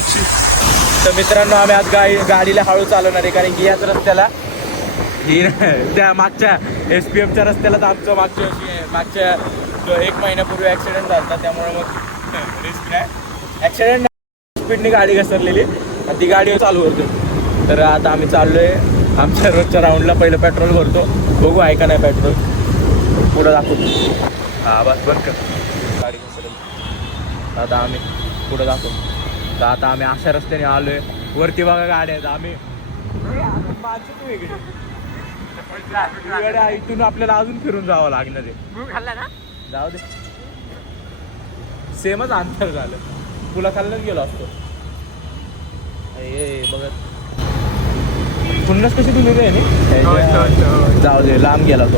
तर मित्रांनो आम्ही आज गाडीला हळू चालवणार आहे, कारण की याच रस्त्याला त्या मागच्या SPFच्या रस्त्यालाच आमचं मागच्या 1 महिन्यापूर्वी ॲक्सिडेंट झाला, त्यामुळे मग रिस्क नाही. ॲक्सिडेंट स्पीडने गाडी घसरलेली आणि ती गाडी चालू होते. तर आता आम्ही चाललोय आमच्या रोजच्या राऊंडला. पहिलं पेट्रोल भरतो, बघू आहे का नाही पेट्रोल, पुढं दाखवतो. हा बस बंद कर, गाडी घसरेल. आता आम्ही पुढं दाखवतो. तर आता आम्ही अशा रस्त्याने आलोय, वरती बघा गाड्या आहेत. आम्ही इथून आपल्याला अजून फिरून जावं लागणार आहे. जाऊ दे, सेमच अंतर झालं, तुला खाल्लंच गेलो असतो. बघत पुन्हाच कशी तुझी रे, जाऊ दे, लांब गेला तो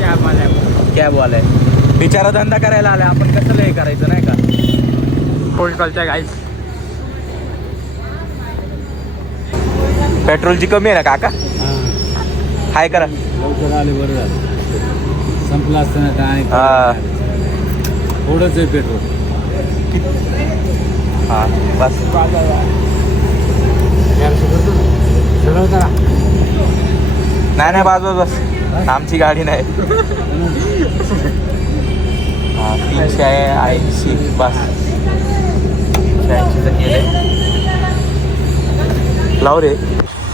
कॅबवाला आहे बिचारा, धंदा करायला आलाय, आपण कसं हे करायचं नाही का. कोलकालच्या गाईस पेट्रोलची कमी आहे ना काका, हाय करा. लवकर आले बरं झालं, संपला असताना काय थोडंच आहे पेट्रोल. हा बस, नाही बाजू बस, आमची गाडी नाही. 380 बस, 380 केले लाव रे.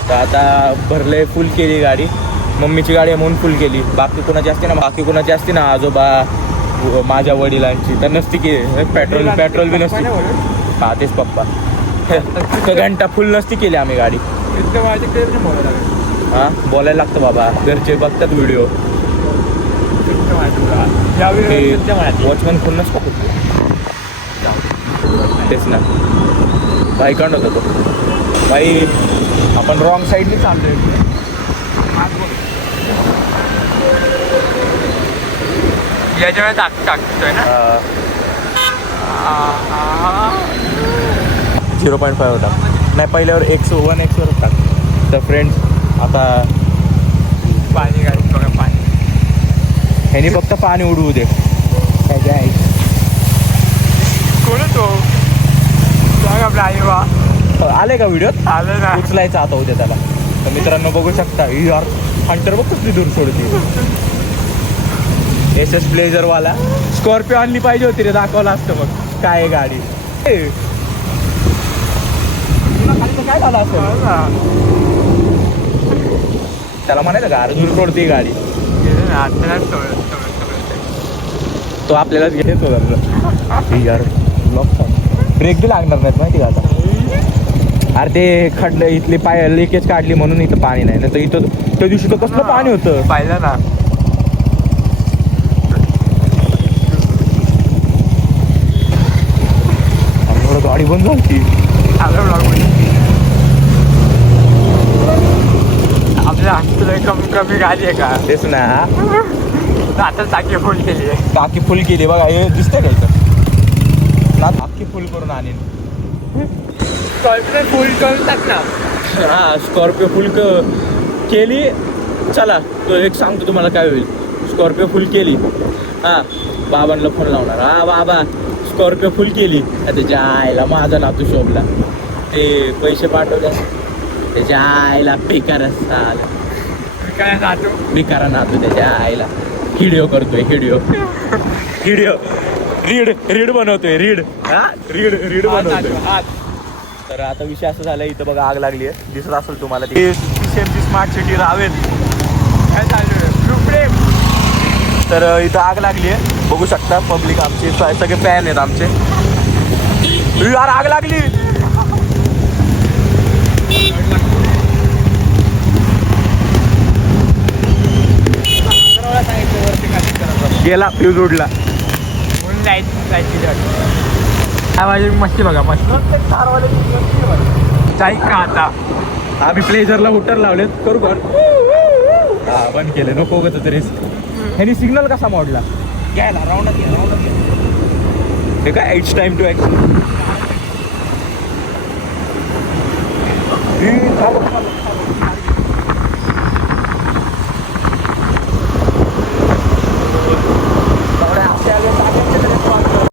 तर आता भरले, फुल केली गाडी. मम्मीची गाडी आहे म्हणून फुल केली, बाकी कोणाची असते ना आजोबा माझ्या वडिलांची, तर नसती की पेट्रोल बी नसती. हा तेच पप्पा, घंटा फुल नसती केली आम्ही गाडी. हा बोलायला लागतं बाबा, घरचे बघतात व्हिडिओ. वॉचमॅन फुल नसतो तेच ना भाई, कंड होता तो भाई. आपण रॉंग साईडने चाललोय. याच्या वेळेस टाकतोय ना. 0.5 होता, नाही पहिल्यावर 1x वर टाक. तर फ्रेंड्स आता पाणी गाडी बघा, पाणी ह्यानी फक्त पाणी उडवू दे. कोण तो सांग आपला आई बा. आले का व्हिडिओ, आलं ना, उचलायचा आता उद्या त्याला. तर मित्रांनो बघू शकता, यार हंटर बघ कसली दूर सोडते. SS ब्लेझर वाला स्कॉर्पिओ आणली पाहिजे होती रे, दाखवलं असतं मग काय गाडी. काय झालं असं, त्याला म्हणायचं का दूर सोडते गाडी. तो आपल्यालाच घेतो यार. ब्रेक बी लागणार नाहीत माहिती का आता. अरे ते खड्डे इथली लिकेज काढली म्हणून इथं पाणी नाही, तर इथं त्या दिवशी तर कसलं पाणी होतं पाहिलं ना. गाडी बंद झाली. आपल्या कमी गाडी आहे का. तेच ना, आता टाकी फुल केली आहे. टाकी फुल केली बघा, हे दिसतंय का इथं ना, टाकी फुल करून आणेन. स्कॉर्पिओ फुल करून टाक ना. हा स्कॉर्पिओ फुल केली. चला तो एक सांगतो तुम्हाला काय होईल. स्कॉर्पिओ फुल केली, हा बाबांना फोन लावणार. हा बाबा स्कॉर्पिओ फुल केली. त्याच्या आईला माझा नातू शोभला, ते पैसे पाठवले, त्याच्या आईला बेकार बेकारा नातू, त्याच्या आईला हिडिओ करतोय, हिडिओ रीड बनवतोय, रीड बनवतोय. तर आता विषय असं झाला, इथं बघा आग लागली आहे, दिसत असेल तुम्हाला. ती स्मार्ट सिटी रावेल. तर इथं आग लागली आहे, बघू शकता. पब्लिक आमची सगळे फॅन आहेत आमचे. यार आग लागली, गेला फ्यूज उडला. मस्ती बघा, मस्ती का. आता आम्ही प्लेजरला हुटर लावलेत, करू बंद. हा बंद केले, नको गं तरी. ह्यानी सिग्नल कसा मोडला, घ्यायला राऊंडात घ्या. हे काय इट्स टाइम टू ॲक्शन.